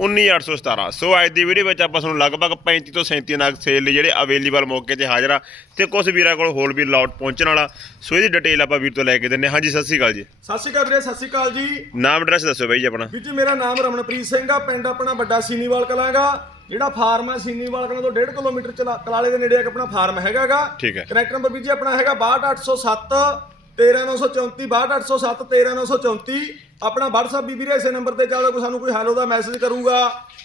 19817 ਸੋ ਅੱਜ ਦੀ ਵੀਡੀਓ ਵਿੱਚ ਆਪਾਂ ਤੁਹਾਨੂੰ ਲਗਭਗ 35 ਤੋਂ 37 ਨਗ ਸੇਲ ਲਈ ਜਿਹੜੇ ਅਵੇਲੇਬਲ ਮੌਕੇ ਤੇ ਹਾਜ਼ਰ ਆ ਤੇ ਕੁਝ ਵੀਰਾਂ ਕੋਲ ਹੋਰ ਵੀ ਲਾਟ ਪਹੁੰਚਣ ਵਾਲਾ। ਸੋ ਇਹਦੀ ਡਿਟੇਲ ਆਪਾਂ ਵੀਰ ਤੋਂ ਲੈ ਕੇ ਦਿੰਨੇ ਹਾਂ। ਹਾਂਜੀ ਸਤਿ ਸ਼੍ਰੀ ਅਕਾਲ ਜੀ। ਸਤਿ ਸ਼੍ਰੀ ਅਕਾਲ ਵੀਰੇ ਸਤਿ ਸ਼੍ਰੀ ਅਕਾਲ ਜੀ। ਨਾਮ ਐਡਰੈਸ ਦੱਸੋ ਬਾਈ ਜੀ ਆਪਣਾ। ਵੀਰ ਜੀ ਮੇਰਾ ਨਾਮ ਰਮਨਪ੍ਰੀਤ ਸਿੰਘ ਆ। ਪਿੰਡ ਆਪਣਾ ਵੱਡਾ ਸੀਨੀਵਾਲ ਕਲਾਂਗਾ ਜਿਹੜਾ ਫਾਰਮ ਆ ਸੀਨੀਵਾਲ ਕਲਾਂ ਤੋਂ 1.5 ਕਿਲੋਮੀਟਰ ਚਲਾ- ਕਲਾਲੇ ਦੇ ਨੇੜੇ ਇੱਕ ਆਪਣਾ ਫਾਰਮ ਹੈਗਾਗਾ ਠੀਕ ਹੈ। ਕਨੈਕਟ ਨੰਬਰ ਵੀਰ ਜੀ ਆਪਣਾ ਹੈਗਾ 62807 13934 62807 13934 ਆਪਣਾ WhatsApp ਵੀ ਵੀਰੇ ਇਸੇ ਨੰਬਰ ਤੇ ਚੱਲਦਾ ਕੋਈ ਸਾਨੂੰ ਕੋਈ ਹੈਲੋ ਦਾ ਮੈਸੇਜ ਕਰੂਗਾ